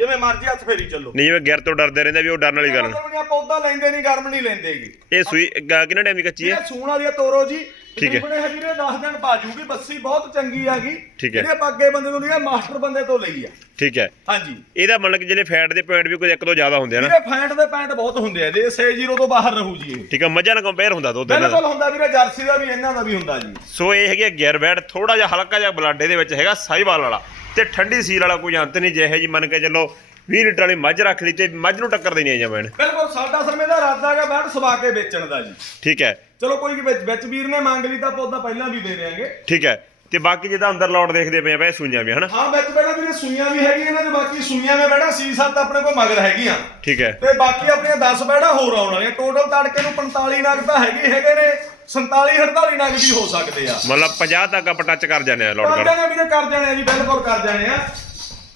ਜਿਵੇਂ ਮਰਜ਼ੀ ਹੱਥ ਫੇਰੀ ਚੱਲੋ। ਨਹੀਂ ਜਿਵੇਂ ਗਿਰ ਤੋਂ ਡਰਦੇ ਰਹਿੰਦੇ ਵੀ ਉਹ ਡਰਨ ਵਾਲੀ ਗੱਲ ਨਹੀਂ। ਮਤਲਬ ਉਦਾਂ ਲੈਂਦੇ ਨਹੀਂ ਗਰਮ ਨਹੀਂ ਲੈਂਦੇਗੇ ਇਹ ਸੂਈ ਗ- ਕਿੰਨਾ ਟਾਈਮ ਦੀ ਕੱਚੀ ਹੈ? ਇਹ ਸੂਣ ਵਾਲੀ ਆ ਤੋਰੋ ਜੀ। ਠੀਕ ਹੈ। ਇਹ ਵੀਰੇ 10 ਦਿਨ ਪਾ ਜੂਗੀ ਬੱਸੀ ਬਹੁਤ ਚੰਗੀ ਆ ਗਈ। ਠੀਕ ਹੈ। ਅੱਗੇ ਬੰਦੇ ਤੋਂ ਲਈ ਆ ਮਾਸਟਰ ਬੰਦੇ ਤੋਂ ਲਈ ਆ। ਠੀਕ ਹੈ। ਹਾਂਜੀ। ਇਹਦਾ ਮਤਲਬ ਕਿ ਜਿਹੜੇ ਫੈਟ ਦੇ ਪੁਆਇੰਟ ਵੀ ਕੋਈ ਇੱਕ ਤੋਂ ਜ਼ਿਆਦਾ ਹੁੰਦੇ ਆ ਨਾ। ਵੀਰੇ ਫੈਂਟ ਦੇ ਪੈਂਟ ਬਹੁਤ ਹੁੰਦੇ ਆ ਇਹਦੇ 60 ਤੋਂ ਬਾਹਰ ਰਹੂ ਜੀ ਇਹ। ਠੀਕ ਹੈ ਮੱਝਾਂ ਨਾਲ ਕੰਪੇਅਰ ਹੁੰਦਾ ਦੁੱਧ ਇਹਨਾਂ ਦਾ। ਬਿਲਕੁਲ ਹੁੰਦਾ ਵੀਰੇ ਜਰਸੀ ਦਾ ਵੀ ਇਹਨਾਂ ਦਾ ਵੀ ਹੁੰਦਾ ਜੀ। ਸੋ ਇਹ ਹੈਗੇ ਗਿਅਰ ਬੈਡ ਥੋੜਾ ਜਿਹਾ ਹਲਕਾ ਜਿਹਾ ਬਲੱਡ ਇਹਦੇ ਵਿੱਚ ਹੈਗਾ ਸਾਈਵਾਲ ਵਾਲਾ। ਤੇ ਠੰਡੀ ਸੀਲ ਵਾਲਾ ਕੋਈ ਅੰਤ ਨਹੀਂ ਜਿਹੇ ਜੀ ਮੰਨ ਕੇ ਚੱਲੋ 20 ਲੀਟਰ ਵਾਲੀ ਮੱਝ ਰੱਖ ਲਈ ਤੇ ਮੱਝ ਨੂੰ ਟੱਕਰ ਦੇਣੀ ਆ ਜਮੈਣ ਬਿਲਕੁਲ ਸਾਡਾ ਸਰਮੇ ਦਾ ਇਰਾਦਾ ਹੈਗਾ ਬੈਠ ਸਵਾ ਕੇ ਵੇਚਣ ਦਾ ਜੀ। ਠੀਕ ਹੈ। ਚਲੋ ਕੋਈ ਵੀ ਵਿੱਚ ਵਿੱਚ ਵੀਰ ਨੇ ਮੰਗ ਲਈ ਤਾਂ ਉਹਦਾ ਪਹਿਲਾਂ ਵੀ ਦੇ ਦੇਾਂਗੇ ਠੀਕ ਹੈ। ਤੇ ਬਾਕੀ ਜਿਹਦਾ ਅੰਦਰ ਲੋਡ ਦੇਖਦੇ ਪਏ ਆ ਪਏ ਸੂਈਆਂ ਵੀ ਹਨਾ? ਹਾਂ ਵਿੱਚ ਪਹਿਲਾਂ ਵੀਰੇ ਸੂਈਆਂ ਵੀ ਹੈਗੀਆਂ ਇਹਨਾਂ ਦੇ ਬਾਕੀ ਸੂਈਆਂ ਮੈਂ ਬੈਠਾ ਸੀ ਸੱਤ ਆਪਣੇ ਕੋਲ ਮਗਰ ਹੈਗੀਆਂ। ਠੀਕ ਹੈ। ਤੇ ਬਾਕੀ ਆਪਣੀਆਂ 10 ਬੈੜਾ ਹੋਰ ਆਉਣ ਵਾਲੀਆਂ। ਟੋਟਲ ਤੜਕੇ ਨੂੰ 45 ਨਗ ਤਾਂ ਹੈਗੇ ਹੈਗੇ ਨੇ 47 48 ਨਗ ਵੀ ਹੋ ਸਕਦੇ ਆ। ਮਤਲਬ 50 ਤੱਕ ਆਪਾਂ ਟੱਚ ਕਰ ਜਾਂਦੇ ਆ ਲੋਡ ਕਰ ਜਾਣੇ ਵੀਰੇ ਕਰ ਜਾਣੇ ਆ ਜੀ ਬਿਲਕੁਲ ਕਰ ਜਾਣੇ ਆ।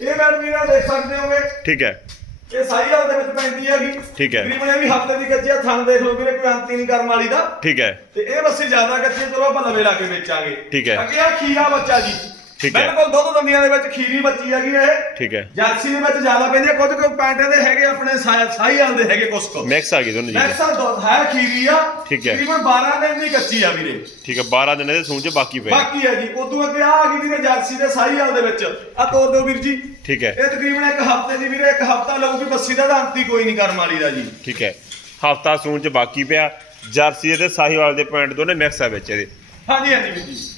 ਇਹ ਬੈਡ ਵੀਰੇ ਦੇਖ ਸਕਦੇ ਹੋਗੇ। ਠੀਕ ਹੈ। ਇਹ ਸਾਈ ਹਾਲ ਦੇ ਵਿੱਚ ਪੈਂਦੀ ਹੈਗੀ। ਠੀਕ ਹੈ। ਤਕਰੀਬਨ ਵੀ ਹਫ਼ਤੇ ਦੀ ਕੱਚੀ ਆ ਥਣ ਦੇਖ ਲਓ ਵੀਰੇ ਕੋਈ ਅੰਤ ਹੀ ਨਹੀਂ ਕਰਮ ਵਾਲੀ ਦਾ। ਠੀਕ ਹੈ। ਤੇ ਇਹ ਬੱਸੀ ਜ਼ਿਆਦਾ ਕੱਚੀ ਚਲੋ ਆਪਾਂ ਲਵੇ ਲਾ ਕੇ ਵੇਚਾਂਗੇ। ਠੀਕ ਹੈ। ਅੱਗੇ ਆ ਖੀਰਾ ਬੱਚਾ ਜੀ। ਠੀਕ ਹੈ। ਬਿਲਕੁਲ ਦੁੱਧ ਦੰਦੀਆਂ ਦੇ ਵਿੱਚ ਖੀਰੀ ਬੱਚੀ ਹੈਗੀ ਇਹ। ਠੀਕ ਹੈ। ਜਰਸੀ ਦੇ ਵਿੱਚ ਜ਼ਿਆਦਾ ਪੈਂਦੀ ਹੈ ਕੁਝ ਕੁ ਪੈਂਟੇ ਦੇ ਹੈਗੇ ਆਪਣੇ ਸਾਈ ਹਾਲ ਦੇ ਹੈਗੇ ਕੁਝ ਕੁ। ਮਿਕਸ ਆ ਗਈ ਦੋਨੋਂ ਜੀ ਮੈਕਸਾ ਦੁੱਧ ਹੈ ਖੀਰੀ ਆ। ਠੀਕ ਹੈ। ਤਕਰੀਬਨ 12 ਦਿਨ ਦੀ ਕੱਚੀ ਆ ਵੀਰੇ। ਠੀਕ ਹੈ 12 ਦਿਨ ਇਹਦੇ ਸੂਣ ਚ ਬਾਕੀ ਪਏ। ਬਾਕੀ ਹੈ ਜੀ। ਉਦੋਂ ਅੱਗੇ ਆ ਆ ਗਈ ਵੀਰੇ ਜਰਸੀ ਦੇ ਸਾਈ ਹਾਲ ਦੇ ਵਿੱਚ। ਆ ਤੋਰ ਦਿਓ ਵੀਰ ਜੀ। ਠੀਕ ਹੈ। ਇਹ ਤਕਰੀਬਨ ਇੱਕ ਹਫ਼ਤੇ ਦੀ ਵੀਰੇ ਇੱਕ ਹਫਤਾ ਲਊਗੀ ਬੱਸੀ ਦਾ ਅੰਤ ਹੀ ਕੋਈ ਨਹੀਂ ਕਰਮ ਵਾਲੀ ਦਾ ਜੀ। ਠੀਕ ਹੈ। ਹਫਤਾ ਸੂਣ ਚ ਬਾਕੀ ਪਿਆ। ਜਰਸੀ ਤੇ ਸਾਹੀਵਾਲ ਦੇ ਪੁਆਇੰਟ ਦੋਨੇ ਮਿਕਸ ਆ ਵਿੱਚ ਇਹਦੇ। ਹਾਂਜੀ ਹਾਂਜੀ ਵੀਰ ਜੀ।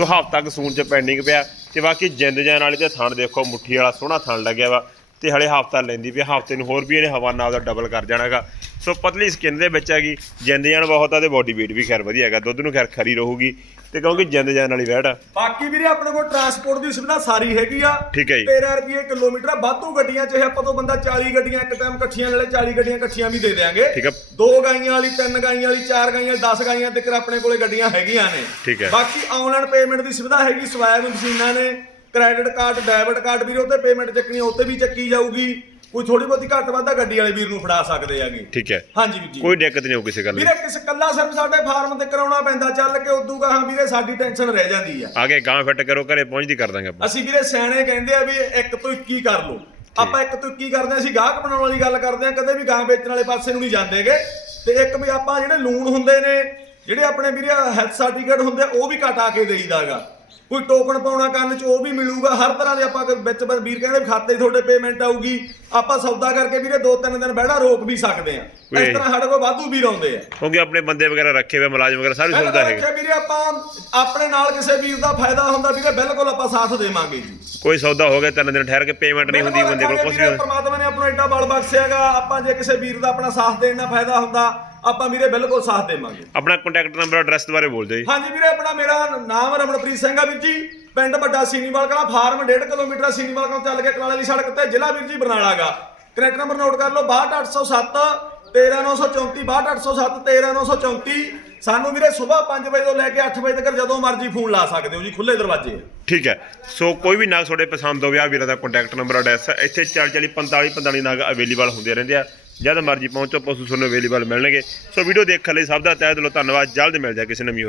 ਸੋ ਹਫ਼ਤਾ ਕਸੂਨ ਚ ਪੈਂਡਿੰਗ ਪਿਆ ਤੇ ਬਾਕੀ ਜਿੰਦ ਜਾਨ ਵਾਲੀ ਤੇ ਥਣ ਦੇਖੋ, ਮੁੱਠੀ ਵਾਲਾ ਸੋਹਣਾ ਥਣ ਲੱਗਿਆ ਵਾ ਤੇ ਹਲੇ ਹਫ਼ਤਾ ਲੈਂਦੀ ਵੀ ਹਫ਼ਤੇ ਨੂੰ ਹੋਰ ਵੀ ਇਹਨੇ ਹਵਾ ਨਾਲ ਦਾ ਡਬਲ ਕਰ ਜਾਣਾਗਾ। ਸੋ ਪਤਲੀ ਸਕਿਨ ਦੇ ਵਿੱਚ ਹੈਗੀ, ਜਿੰਦ ਜਾਨ ਬਹੁਤ ਆ ਤੇ ਬੋਡੀ weight ਵੀ ਖੈਰ ਵਧੀਆ ਹੈਗਾ, ਦੁੱਧ ਨੂੰ ਖੈਰ ਖਰੀ ਰਹੂਗੀ। ਤੇ ਕਿਉਂਕਿ ਜਿੰਦ ਜਾਨ ਵਾਲੀ ਵੈੜ ਆ ਬਾਕੀ ਵੀਰੇ ਆਪਣੇ ਕੋਲ ਟਰਾਂਸਪੋਰਟ ਦੀ ਸੁਵਿਧਾ ਸਾਰੀ ਹੈਗੀ ਆ ਠੀਕ ਹੈ ਜੀ 13 ਰੁਪਏ ਕਿਲੋਮੀਟਰ ਆ। ਵਾਧੂ ਗੱਡੀਆਂ ਚਾਹੇ ਆਪਾਂ ਤੋਂ ਬੰਦਾ 40 ਗੱਡੀਆਂ ਇੱਕ ਟਾਈਮ ਇਕੱਠੀਆਂ ਨਾਲੇ 40 ਗੱਡੀਆਂ ਇਕੱਠੀਆਂ ਵੀ ਦੇ ਦੇਾਂਗੇ ਠੀਕ ਆ। ਦੋ ਗਾਈਆਂ ਵਾਲੀ ਤਿੰਨ ਗਾਈਆਂ ਵਾਲੀ ਚਾਰ ਗਾਈਆਂ 10 ਗਾਈਆਂ ਤੱਕ ਆਪਣੇ ਕੋਲੇ ਗੱਡੀਆਂ ਹੈਗੀਆਂ ਨੇ ਠੀਕ ਹੈ। ਬਾਕੀ ਆਨਲਾਈਨ ਪੇਮੈਂਟ ਦੀ ਸੁਵਿਧਾ ਹੈਗੀ ਸਵੈਬ ਮਸ਼ੀਨਾਂ ਨੇ ਕ੍ਰੈਡਿਟ ਕਾਰਡ ਡੈਬਿਟ ਕਾਰਡ ਵੀਰੇ ਉੱਤੇ ਪੇਮੈਂਟ ਚੱਕਣੀ ਉੱਤੇ ਵੀ ਚੱਕੀ ਜਾਊਗੀ ਕੋਈ ਥੋੜੀ ਬਹੁਤੀ ਘੱਟ ਵਾਧਾ ਗੱਡੀ ਵਾਲੇ ਵੀਰ ਨੂੰ ਫੜਾ ਸਕਦੇ ਆਗੇ ਠੀਕ ਹੈ। ਹਾਂਜੀ ਵੀਰ ਜੀ। ਕੋਈ ਦਿੱਕਤ ਨਹੀਂ ਹੋ ਕਿਸੇ ਗੱਲ ਦੀ। ਵੀਰੇ ਕਿਸ ਕੱਲਾ ਸਿਰਫ ਸਾਡੇ ਫਾਰਮ ਤੇ ਕਰਾਉਣਾ ਪੈਂਦਾ ਚੱਲ ਕੇ ਉਦੋਂ ਗਾਹਾਂ ਵੀਰੇ ਸਾਡੀ ਟੈਨਸ਼ਨ ਰਹਿ ਜਾਂਦੀ ਆ। ਆਗੇ ਗਾਂ ਫਿੱਟ ਕਰੋ ਘਰੇ ਪਹੁੰਚਦੀ ਕਰ ਦਾਂਗੇ ਆਪਾਂ। ਅਸੀਂ ਵੀਰੇ ਸਿਆਣੇ ਕਹਿੰਦੇ ਆ ਵੀ ਇੱਕ ਤੋਂ 21 ਕਰ ਲਓ। ਆਪਾਂ ਇੱਕ ਤੋਂ 21 ਕਰਦੇ ਆ ਅਸੀਂ ਗਾਹਕ ਬਣਾਉਣ ਵਾਲੀ ਗੱਲ ਕਰਦੇ ਆ ਕਦੇ ਵੀ ਗਾਂ ਵੇਚਣ ਵਾਲੇ ਪਾਸੇ ਨੂੰ ਨਹੀਂ ਜਾਂਦੇਗੇ ਤੇ ਇੱਕ ਵੀ ਆਪਾਂ ਜਿਹੜੇ ਲੂਣ ਹੁੰਦੇ ਨੇ ਜਿਹੜੇ ਆਪਣੇ ਵੀਰੇ ਹੈਲਥ ਸਰਟੀਫਿਕੇਟ ਹੁੰਦੇ ਆ, ਉਹ ਵੀ ਘਟਾ ਕੇ ਦੇਈਦਾਗਾ ਕੋਈ ਟੋਕਨ ਪਾਉਣਾ ਕੰਨ ਚ ਉਹ ਵੀ ਮਿਲੂਗਾ। ਹਰ ਤਰ੍ਹਾਂ ਦੇ ਆਪਾਂ ਵਿੱਚ ਵੀਰ ਕਹਿੰਦੇ ਵੀ ਖਾਤੇ 'ਚ ਤੁਹਾਡੇ ਪੇਮੈਂਟ ਆਊਗੀ ਆਪਾਂ ਸੌਦਾ ਕਰਕੇ ਵੀਰੇ ਦੋ ਤਿੰਨ ਦਿਨ ਬਹਿਣਾ ਰੋਕ ਵੀ ਸਕਦੇ ਆ ਇਸ ਤਰ੍ਹਾਂ ਸਾਡੇ ਕੋਲ ਵਾਧੂ ਵੀਰ ਆਉਂਦੇ ਆ। ਕਿਉਂਕਿ ਆਪਣੇ ਬੰਦੇ ਵਗੈਰਾ ਰੱਖੇ ਹੋਏ ਮੁਲਾਜ਼ਮ ਵਗੈਰਾ ਸਾਰੀ ਤਾਂ ਹੈਗੀ। ਆਖਿਆ ਵੀਰੇ ਆਪਾਂ ਆਪਣੇ ਨਾਲ ਕਿਸੇ ਵੀਰ ਦਾ ਫਾਇਦਾ ਹੁੰਦਾ ਵੀਰੇ ਬਿਲਕੁਲ ਆਪਾਂ ਸਾਥ ਦੇਵਾਂਗੇ ਜੀ। ਕੋਈ ਸੌਦਾ ਹੋ ਗਿਆ ਤਿੰਨ ਦਿਨ ਠਹਿਰ ਕੇ ਪੇਮੈਂਟ ਨਹੀਂ ਹੁੰਦੀ ਬੰਦੇ ਕੋਲ ਕੁਝ ਨਹੀਂ ਪ੍ਰਮਾਤਮਾ ਨੇ ਆਪਣਾ ਐਡਾ ਬਲ ਬਖਸ਼ਿਆਗਾ ਆਪਾਂ ਜੇ ਕਿਸੇ ਵੀਰ ਦਾ ਆਪਣਾ ਸਾਥ ਦੇਣ ਨਾਲ ਫਾਇਦਾ ਹੁੰਦਾ ਆਪਾਂ ਵੀਰੇ ਬਿਲਕੁਲ ਸਾਥ ਦੇਵਾਂਗੇ। ਆਪਣਾ ਕੰਟੈਕਟ ਨੰਬਰ ਐਡਰੈਸ ਬਾਰੇ ਬੋਲ ਦਿਓ ਜੀ। ਹਾਂਜੀ ਵੀਰੇ ਆਪਣਾ ਮੇਰਾ ਨਾਮ ਰਮਨਪ੍ਰੀਤ ਸਿੰਘ ਆ ਵੀਰ ਜੀ। ਪਿੰਡ ਵੱਡਾ ਸੀਨੀਵਾਲ ਕਲਾ ਫਾਰਮ 1.5 ਕਿਲੋਮੀਟਰ ਸੀਨੀਵਾਲ ਕਲਾ ਚੱਲ ਕੇ ਕਲਾਲੇ ਵਾਲੀ ਸੜਕ ਤੇ ਜ਼ਿਲ੍ਹਾ ਵੀਰ ਜੀ ਬਰਨਾਲਾਗਾ ਕਨੈਕਟ ਨੰਬਰ ਨੋਟ ਕਰ ਲਓ 62807 13934 62807 13934 ਸਾਨੂੰ ਵੀਰੇ ਸਵੇਰ 5 ਵਜੇ ਤੋਂ ਲੈ ਕੇ 8 ਵਜੇ ਤੱਕ ਜਦੋਂ ਮਰਜ਼ੀ ਫੋਨ ਲਾ ਸਕਦੇ ਹੋ ਜੀ ਖੁੱਲੇ ਦਰਵਾਜ਼ੇ ਠੀਕ ਹੈ। ਸੋ ਕੋਈ ਵੀ ਨਾਗ ਤੁਹਾਡੇ ਪਸੰਦ ਹੋਵੇ ਆ ਵੀਰਾਂ ਦਾ ਕੰਟੈਕਟ ਨੰਬਰ ਐਡਰੈਸ ਇੱਥੇ 40 40 45 45 ਨਾਗ ਅਵੇਲੇਬਲ ਹੁੰਦੇ ਰਹਿੰਦੇ ਆ। ਜਦ ਮਰਜ਼ੀ ਪਹੁੰਚੋ ਪਸ਼ੂ ਤੁਹਾਨੂੰ ਅਵੇਲੇਬਲ ਮਿਲਣਗੇ। ਸੋ ਵੀਡੀਓ ਦੇਖਣ ਲਈ ਸਭ ਦਾ ਤਹਿ ਦਿਲੋਂ ਧੰਨਵਾਦ। ਜਲਦ ਮਿਲ ਜਾ ਕਿਸੇ ਨਵੀਂ ਹੋਰ